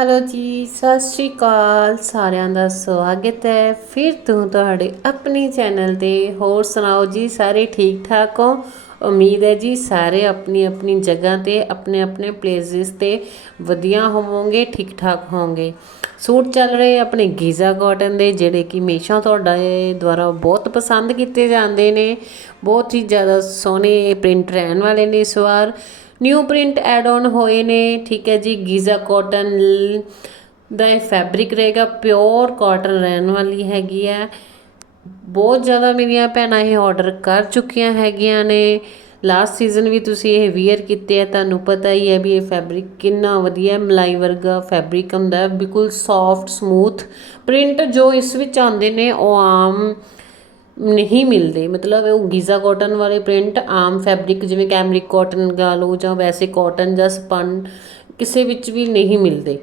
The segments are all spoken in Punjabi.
ਹੈਲੋ ਜੀ, ਸਤਿ ਸ਼੍ਰੀ ਅਕਾਲ ਸਾਰਿਆਂ ਦਾ ਸਵਾਗਤ ਹੈ। ਫਿਰ ਤੋਂ ਤੁਹਾਡੇ ਆਪਣੇ ਚੈਨਲ ਤੇ ਹੋਰ ਸੁਣਾਓ ਜੀ, ਸਾਰੇ ਠੀਕ ਠਾਕ ਹੋ? ਉਮੀਦ ਹੈ ਜੀ ਸਾਰੇ ਆਪਣੀ ਆਪਣੀ ਜਗ੍ਹਾ ਤੇ, ਆਪਣੇ ਆਪਣੇ ਪਲੇਸਿਸ ਤੇ ਵਧੀਆ ਹੋਵੋਗੇ, ਠੀਕ ਠਾਕ ਹੋਵੋਗੇ। ਸੂਟ ਚੱਲ ਰਹੇ ਆਪਣੇ ਗੀਜ਼ਾ ਕਾਟਨ ਦੇ, ਜਿਹੜੇ ਕਿ ਹਮੇਸ਼ਾ ਤੁਹਾਡੇ ਦੁਆਰਾ ਬਹੁਤ ਪਸੰਦ ਕੀਤੇ ਜਾਂਦੇ ਨੇ। ਬਹੁਤ ਹੀ ਜ਼ਿਆਦਾ ਸੋਹਣੇ ਪ੍ਰਿੰਟ ਰਹਿਣ ਵਾਲੇ ਨੇ ਇਸ ਵਾਰ। ਨਿਊ ਪ੍ਰਿੰਟ ਐਡ ਆਨ ਹੋਏ ਨੇ, ਠੀਕ ਹੈ ਜੀ, ਗੀਜ਼ਾ ਕਾਟਨ ਦਾ ਇਹ ਫੈਬਰਿਕ ਰਹੇਗਾ ਪਿਓਰ ਕਾਟਨ ਰਹਿਣ ਵਾਲੀ ਹੈਗੀ ਹੈ। ਬਹੁਤ ਜ਼ਿਆਦਾ ਮੇਰੀਆਂ ਭੈਣਾਂ ਇਹ ਆਰਡਰ ਕਰ ਚੁੱਕੀਆਂ ਹੈਗੀਆਂ ਨੇ। ਲਾਸਟ ਸੀਜ਼ਨ ਵੀ ਤੁਸੀਂ ਇਹ ਵੇਅਰ ਕੀਤੇ ਆ, ਤੁਹਾਨੂੰ ਪਤਾ ਹੀ ਹੈ ਵੀ ਇਹ ਫੈਬਰਿਕ ਕਿੰਨਾ ਵਧੀਆ ਮਲਾਈ ਵਰਗਾ ਫੈਬਰਿਕ ਹੁੰਦਾ ਹੈ, ਬਿਲਕੁਲ ਸੌਫਟ ਸਮੂਥ ਪ੍ਰਿੰਟ ਜੋ ਇਸ ਵਿੱਚ ਆਉਂਦੇ ਨੇ, ਉਹ ਆਮ ਨਹੀਂ ਮਿਲਦੇ। ਮਤਲਬ ਉਹ ਗੀਜ਼ਾ ਕਾਟਨ ਵਾਲੇ ਪ੍ਰਿੰਟ ਆਮ ਫੈਬਰਿਕ ਜਿਵੇਂ ਕੈਮਰਿਕ ਕਾਟਨ ਗਾ ਲਓ ਜਾਂ ਵੈਸੇ ਕਾਟਨ ਜਾਂ ਸਪਨ, ਕਿਸੇ ਵਿੱਚ ਵੀ ਨਹੀਂ ਮਿਲਦੇ।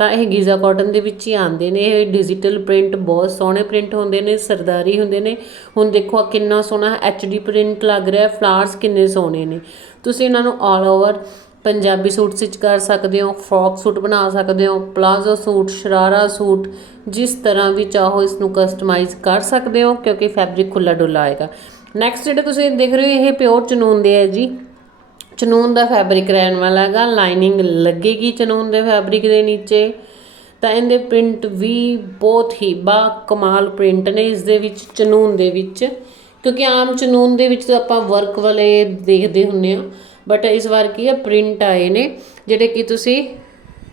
ਤਾਂ ਇਹ ਗੀਜ਼ਾ ਕਾਟਨ ਦੇ ਵਿੱਚ ਹੀ ਆਉਂਦੇ ਨੇ। ਇਹ ਡਿਜੀਟਲ ਪ੍ਰਿੰਟ ਬਹੁਤ ਸੋਹਣੇ ਪ੍ਰਿੰਟ ਹੁੰਦੇ ਨੇ, ਸਰਦਾਰੀ ਹੁੰਦੇ ਨੇ। ਹੁਣ ਦੇਖੋ ਆਹ ਕਿੰਨਾ ਸੋਹਣਾ ਐਚਡੀ ਪ੍ਰਿੰਟ ਲੱਗ ਰਿਹਾ ਫਲਾਰਸ ਕਿੰਨੇ ਸੋਹਣੇ ਨੇ। ਤੁਸੀਂ ਇਹਨਾਂ ਨੂੰ all over Punjabi suit stitch ਕਰ ਸਕਦੇ ਹੋ ਫਰੋਕ ਸੂਟ ਬਣਾ ਸਕਦੇ ਹੋ ਪਲਾਜ਼ੋ ਸੂਟ, ਸ਼ਰਾਰਾ ਸੂਟ, ਜਿਸ ਤਰ੍ਹਾਂ ਵੀ ਚਾਹੋ ਇਸ ਨੂੰ ਕਸਟਮਾਈਜ਼ ਕਰ ਸਕਦੇ ਹੋ, ਕਿਉਂਕਿ ਫੈਬਰਿਕ ਖੁੱਲਾ ਡੁੱਲਾ ਆਏਗਾ। ਨੈਕਸਟ ਜਿਹੜਾ ਤੁਸੀਂ ਦੇਖ ਰਹੇ ਹੋ, ਇਹ ਪਿਓਰ ਚਨੂਨ ਦੇ ਹੈ ਜੀ। ਚਨੂਨ ਦਾ ਫੈਬਰਿਕ ਰਹਿਣ ਵਾਲਾ ਹੈਗਾ ਲਾਈਨਿੰਗ ਲੱਗੇਗੀ ਚਨੂਨ ਦੇ ਫੈਬਰਿਕ ਦੇ ਨੀਚੇ। ਤਾਂ ਇਹਦੇ ਪ੍ਰਿੰਟ ਵੀ ਬਹੁਤ ਹੀ ਬਾ ਕਮਾਲ ਪ੍ਰਿੰਟ ਨੇ ਇਸ ਦੇ ਵਿੱਚ, ਚਨੂਨ ਦੇ ਵਿੱਚ। ਕਿਉਂਕਿ ਆਮ ਚਨੂਨ ਦੇ ਵਿੱਚ ਤਾਂ ਆਪਾਂ ਵਰਕ ਵਾਲੇ ਦੇਖਦੇ ਹੁੰਨੇ ਆ ਬਟ ਇਸ ਵਾਰ ਕੀ ਹੈ ਪ੍ਰਿੰਟ ਆਏ ਨੇ, ਜਿਹੜੇ ਕਿ ਤੁਸੀਂ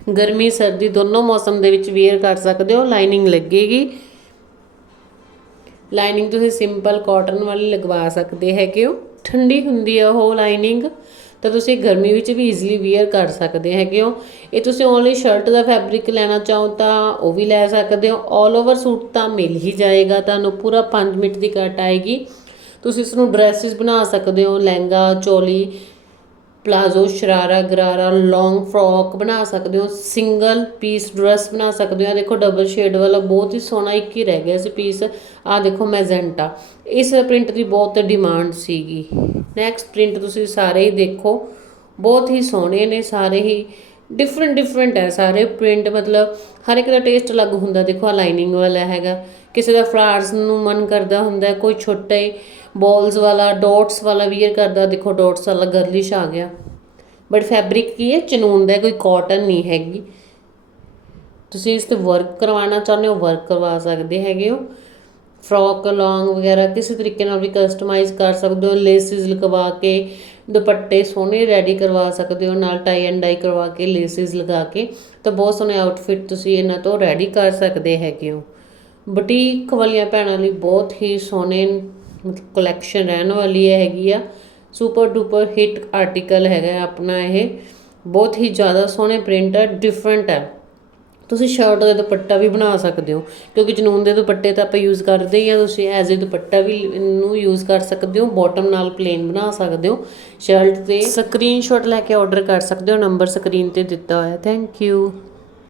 ਗਰਮੀ, ਸਰਦੀ ਦੋਨੋਂ ਮੌਸਮ ਦੇ ਵਿੱਚ ਵੇਅਰ ਕਰ ਸਕਦੇ ਹੋ ਲਾਈਨਿੰਗ ਲੱਗੇਗੀ। ਲਾਈਨਿੰਗ ਤੁਸੀਂ ਸਿੰਪਲ ਕਾਟਨ ਵਾਲੀ ਲਗਵਾ ਸਕਦੇ ਹੈਗੇ ਹੋ। ਠੰਡੀ ਹੁੰਦੀ ਹੈ ਉਹ ਲਾਈਨਿੰਗ ਤਾਂ ਤੁਸੀਂ ਗਰਮੀ ਵਿੱਚ ਵੀ ਈਜ਼ੀਲੀ ਵੇਅਰ ਕਰ ਸਕਦੇ ਹੈਗੇ ਹੋ। ਇਹ ਤੁਸੀਂ ਓਨਲੀ ਸ਼ਰਟ ਦਾ ਫੈਬਰਿਕ ਲੈਣਾ ਚਾਹੋ ਤਾਂ ਉਹ ਵੀ ਲੈ ਸਕਦੇ ਹੋ। 올 ਓਵਰ ਸੂਟ ਤਾਂ ਮਿਲ ਹੀ ਜਾਏਗਾ ਤੁਹਾਨੂੰ, ਪੂਰਾ 5 ਮਿੰਟ ਦੀ ਕੱਟ ਆਏਗੀ। ਤੁਸੀਂ ਇਸ ਨੂੰ ਡਰੈਸਿਸ ਬਣਾ ਸਕਦੇ ਹੋ, lehenga, choli, palazzo, sharara, gharara long frock ਬਣਾ ਸਕਦੇ ਹੋ ਸਿੰਗਲ ਪੀਸ ਡਰੈਸ ਬਣਾ ਸਕਦੇ ਹੋ। ਆ ਦੇਖੋ ਡਬਲ ਸ਼ੇਡ ਵਾਲਾ ਬਹੁਤ ਹੀ ਸੋਹਣਾ ਇੱਕ ਹੀ ਰਹਿ ਗਿਆ ਸੀ ਪੀਸ ਆ ਦੇਖੋ ਮੈਜ਼ੈਂਟਾ ਇਸ ਪ੍ਰਿੰਟ ਦੀ ਬਹੁਤ ਡਿਮਾਂਡ ਸੀਗੀ। ਨੈਕਸਟ ਪ੍ਰਿੰਟ ਤੁਸੀਂ ਸਾਰੇ ਹੀ ਦੇਖੋ। ਬਹੁਤ ਹੀ ਸੋਹਣੇ ਨੇ, ਸਾਰੇ ਹੀ ਡਿਫਰੈਂਟ ਡਿਫਰੈਂਟ ਹੈ ਸਾਰੇ ਪ੍ਰਿੰਟ ਮਤਲਬ ਹਰ ਇੱਕ ਦਾ ਟੇਸਟ ਅਲੱਗ ਹੁੰਦਾ। ਦੇਖੋ ਆ ਲਾਈਨਿੰਗ ਵਾਲਾ ਹੈਗਾ। ਕਿਸੇ ਦਾ ਫਲਾਰਸ ਨੂੰ ਮਨ ਕਰਦਾ ਹੁੰਦਾ, ਕੋਈ ਛੋਟੇ ਬੋਲਸ ਵਾਲਾ ਡਾਟਸ ਵਾਲਾ ਵੀਅਰ ਕਰਦਾ। ਦੇਖੋ ਡਾਟਸ ਵਾਲਾ ਗਰਲਿਸ਼ ਆ ਗਿਆ। ਬਟ ਫੈਬਰਿਕ ਕੀ ਹੈ? ਚਨੂਨ ਦਾ, ਕੋਈ ਕਾਟਨ ਨਹੀਂ ਹੈਗੀ। ਤੁਸੀਂ ਇਸ ਤੇ ਵਰਕ ਕਰਵਾਉਣਾ ਚਾਹੁੰਦੇ ਹੋ ਵਰਕ ਕਰਵਾ ਸਕਦੇ ਹੈਗੇ ਹੋ। ਫਰੋਕ ਲੌਂਗ ਵਗੈਰਾ, ਕਿਸੇ ਤਰੀਕੇ ਨਾਲ ਵੀ ਕਸਟਮਾਈਜ਼ ਕਰ ਸਕਦੇ ਹੋ ਲੇਸਿਸ ਲਗਵਾ ਕੇ, ਦੁਪੱਟੇ ਸੋਹਣੇ ਰੈਡੀ ਕਰਵਾ ਸਕਦੇ ਹੋ, ਨਾਲ ਟਾਈ ਐਂਡ ਡਾਈ ਕਰਵਾ ਕੇ ਲੇਸਿਸ ਲਗਾ ਕੇ, ਤਾਂ ਬਹੁਤ ਸੋਹਣੇ ਆਊਟਫਿਟ ਤੁਸੀਂ ਇਹਨਾਂ ਤੋਂ ਰੈਡੀ ਕਰ ਸਕਦੇ ਹੈਗੇ ਹੋ। ਬੁਟੀਕ ਵਾਲੀਆਂ ਭੈਣਾਂ ਲਈ ਬਹੁਤ ਹੀ ਸੋਹਣੇ ਕਲੈਕਸ਼ਨ ਰਹਿਣ ਵਾਲੀ ਹੈਗੀ ਆ। ਸੁਪਰ ਡੂਪਰ ਹਿੱਟ ਆਰਟੀਕਲ ਹੈਗਾ ਆਪਣਾ ਇਹ। ਬਹੁਤ ਹੀ ਜ਼ਿਆਦਾ ਸੋਹਣੇ ਪ੍ਰਿੰਟ ਹੈ ਡਿਫਰੈਂਟ ਹੈ ਤੁਸੀਂ ਸ਼ਰਟ ਦਾ ਦੁਪੱਟਾ ਵੀ ਬਣਾ ਸਕਦੇ ਹੋ, ਕਿਉਂਕਿ ਜਨੂਨ ਦੇ ਦੁਪੱਟੇ ਤਾਂ ਆਪਾਂ ਯੂਜ਼ ਕਰਦੇ ਹੀ ਆ, ਤੁਸੀਂ ਐਜ਼ ਅ ਦੁਪੱਟਾ ਵੀ ਨੂੰ ਯੂਜ਼ ਕਰ ਸਕਦੇ ਹੋ ਬਾਟਮ ਨਾਲ ਪਲੇਨ ਬਣਾ ਸਕਦੇ ਹੋ ਸ਼ਰਟ ਤੇ ਸਕਰੀਨਸ਼ਾਟ ਲੈ ਕੇ ਆਰਡਰ ਕਰ ਸਕਦੇ ਹੋ ਨੰਬਰ ਸਕਰੀਨ ਤੇ ਦਿੱਤਾ ਹੋਇਆ ਥੈਂਕ ਯੂ